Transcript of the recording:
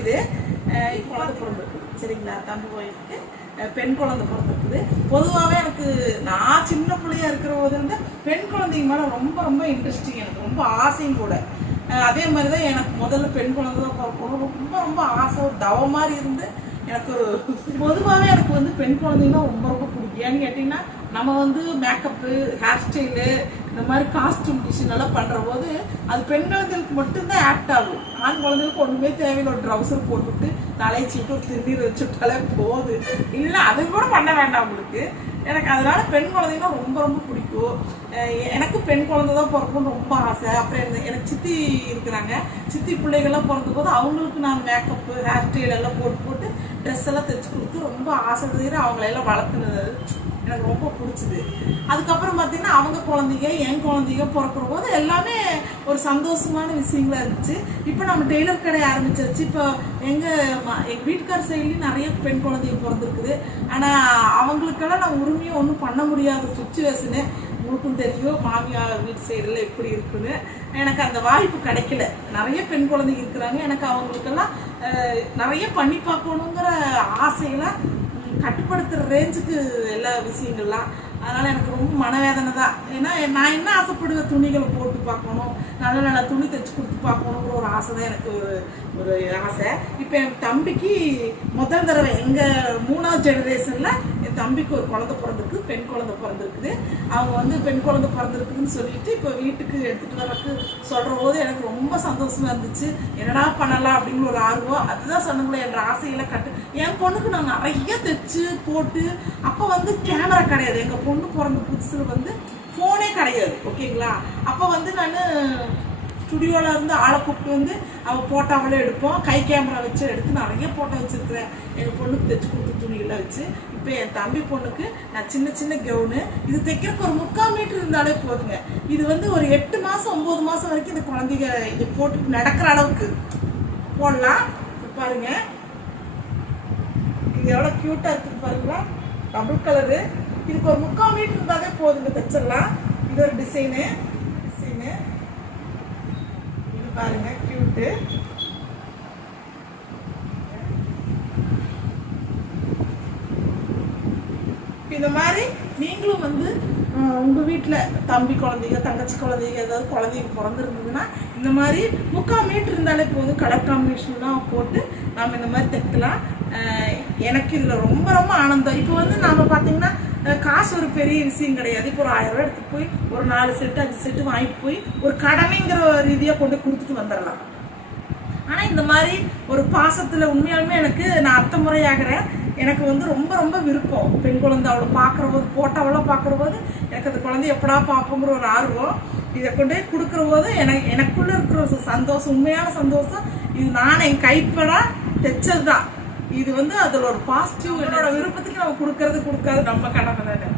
இது குழந்தை பிறந்திருக்குது சரிங்களா. தம்பி கோயிலுக்கு பெண் குழந்தை பிறந்திருக்குது. பொதுவாகவே எனக்கு நான் சின்ன பிள்ளையா இருக்கிற போது இருந்து பெண் குழந்தைங்க மேலே ரொம்ப ரொம்ப இன்ட்ரெஸ்டிங், எனக்கு ரொம்ப ஆசையும் கூட. அதே மாதிரி தான் எனக்கு முதல்ல பெண் குழந்தை தான் பிறக்கணும் ரொம்ப ரொம்ப ஆசை, ஒரு தவ மாதிரி இருந்து எனக்கு ஒரு பொதுவாகவே எனக்கு வந்து பெண் குழந்தைங்கன்னா ரொம்ப ரொம்ப பிடிக்கும். ஏன்னு கேட்டிங்கன்னா நம்ம வந்து மேக்கப்பு, ஹேர் ஸ்டைலு, இந்த மாதிரி காஸ்டியூம் டிசைன் எல்லாம் பண்ணுற போது அது பெண் குழந்தைகளுக்கு மட்டும்தான் ஆக்ட் ஆகும். ஆண் குழந்தைகளுக்கு ஒன்றுமே தேவையில்லை, ஒரு ட்ரௌசர் போட்டுவிட்டு தலைச்சிட்டு ஒரு திருநீர் வச்சுட்டாலே போகுது, இல்லை அது கூட பண்ண வேண்டாம் உங்களுக்கு. எனக்கு அதனால பெண் குழந்தைங்கன்னா ரொம்ப ரொம்ப பிடிக்கும். எனக்கு பெண் குழந்தை தான் பிறக்கணும்னு ரொம்ப ஆசை. அப்புறம் எனக்கு சித்தி இருக்கிறாங்க, சித்தி பிள்ளைகள்லாம் பிறந்த போது அவங்களுக்கு நான் மேக்கப்பு, ஹேர் ஸ்டைல் எல்லாம் போட்டு ட்ரெஸ் எல்லாம் தைச்சு கொடுத்து ரொம்ப ஆசை தீர அவங்களெல்லாம் வளர்த்துனது எனக்கு ரொம்ப பிடிச்சிது. அதுக்கப்புறம் பார்த்தீங்கன்னா அவங்க குழந்தைங்க என் குழந்தைங்க பிறக்கிற போது எல்லாமே ஒரு சந்தோஷமான விஷயங்களா இருந்துச்சு. இப்போ நம்ம டெய்லர் கடை ஆரம்பிச்சிருச்சு. இப்போ எங்கள் வீட்டுக்கார சைட்லேயும் நிறைய பெண் குழந்தைங்க பிறந்திருக்குது. ஆனால் அவங்களுக்கெல்லாம் நான் உரிமையாக ஒன்றும் பண்ண முடியாத சுச்சுவேஷனு. உங்களுக்கும் தெரியும் மாமியார் வீட்டு சைடில் எப்படி இருக்குன்னு. எனக்கு அந்த வாய்ப்பு கிடைக்கல. நிறைய பெண் குழந்தைங்க இருக்கிறாங்க, எனக்கு அவங்களுக்கெல்லாம் நிறைய பண்ணி பார்க்கணுங்கிற ஆசையெல்லாம் கட்டுப்படுத்துகிற ரேஞ்சுக்கு எல்லா விஷயங்கள்லாம். அதனால் எனக்கு ரொம்ப மனவேதனை தான். ஏன்னா நான் என்ன ஆசைப்படுவேன், துணிகளை போட்டு பார்க்கணும், நல்ல நல்ல துணி தைச்சு கொடுத்து பார்க்கணுங்கிற ஒரு ஆசை தான் எனக்கு ஒரு ஆசை. இப்போ என் தம்பிக்கு முதல் தடவை எங்கள் 3வது ஜெனரேஷனில் என் தம்பிக்கு ஒரு குழந்தை பிறந்திருக்கு, பெண் குழந்தை பிறந்திருக்குது. அவங்க வந்து பெண் குழந்தை பிறந்திருக்குதுன்னு சொல்லிட்டு இப்போ வீட்டுக்கு எடுத்துகிட்டு வரக்கு சொல்கிற போது எனக்கு ரொம்ப சந்தோஷமாக இருந்துச்சு. என்னடா பண்ணலாம் அப்படிங்கிற ஒரு ஆர்வம். அதுதான் சொன்னங்களே என் ஆசையெல்லாம் என் பொண்ணுக்கு நான் நிறைய தைச்சு போட்டு. அப்போ வந்து கேமரா கிடையாது, எங்கள் பொண்ணு பிறந்த புதுசில் வந்து ஃபோனே கிடையாது ஓகேங்களா. அப்போ வந்து நான் ஸ்டுடியோவில் இருந்து ஆளை கூப்பிட்டு வந்து அவள் போட்டோவில எடுப்போம், கை கேமரா வச்சு எடுத்து நிறைய போட்டோ வச்சுருக்கிறேன் எங்கள் பொண்ணுக்கு தைச்சு கொடுத்து துணிகள்லாம் வச்சு. இப்போ என் தம்பி பொண்ணுக்கு நான் சின்ன சின்ன கவுனு இது தைக்கிறதுக்கு ஒரு 3/4 மீட்டர் இருந்தாலே போதுங்க. இது வந்து ஒரு 8 மாதம் 9 மாதம் வரைக்கும் இந்த குழந்தைங்க இது போட்டு நடக்கிற அளவுக்கு போடலாம். பாருங்க இது எவ்வளோ க்யூட்டாக இருக்குது பாருங்களா, டபுள் கலரு. இதுக்கு ஒரு 3/4 மீட்டர் இருந்தாலே போதுங்க, தைச்சிடலாம். இது ஒரு டிசைனு இது பாருங்க க்யூட்டு. இந்த மாதிரி நீங்களும் வந்து உங்கள் வீட்டில் தம்பி குழந்தைங்க, தங்கச்சி குழந்தைங்க, ஏதாவது குழந்தைங்க பிறந்திருந்ததுன்னா இந்த மாதிரி 3/4 மீட்டர் இருந்தாலே போதும், கலர் காம்பினேஷன்லாம் போட்டு நாம் இந்த மாதிரி தைக்கலாம். எனக்கு இதில் ரொம்ப ரொம்ப ஆனந்தம். இப்போ வந்து நாம் பார்த்தீங்கன்னா காசு ஒரு பெரிய விஷயம் கிடையாது. இப்போ ஒரு 1000 ரூபா எடுத்துகிட்டு போய் ஒரு 4 செட்டு 5 செட்டு வாங்கிட்டு போய் ஒரு கடமைங்கிற ரீதியாக கொண்டு கொடுத்துட்டு வந்துடலாம். ஆனால் இந்த மாதிரி ஒரு பாசத்தில் உண்மையாலுமே எனக்கு நான் அத்தை முறையாகிறேன். எனக்கு வந்து ரொம்ப ரொம்ப விருப்பம் பெண் குழந்தை அவளை பார்க்குற போது, போட்டோவெல்லாம் பார்க்குற போது எனக்கு அந்த குழந்தைய எப்படா பார்ப்போங்கிற ஒரு ஆர்வம். இதை கொண்டு போய் கொடுக்குற போது எனக்குள்ளே இருக்கிற ஒரு சந்தோஷம், உண்மையான சந்தோஷம். இது நான் என் கைப்படா தைச்சது தான். இது வந்து அதில் ஒரு பாசிட்டிவ். என்னோட விருப்பத்துக்கு நம்ம கொடுக்கறது நம்ம கடமை தானே.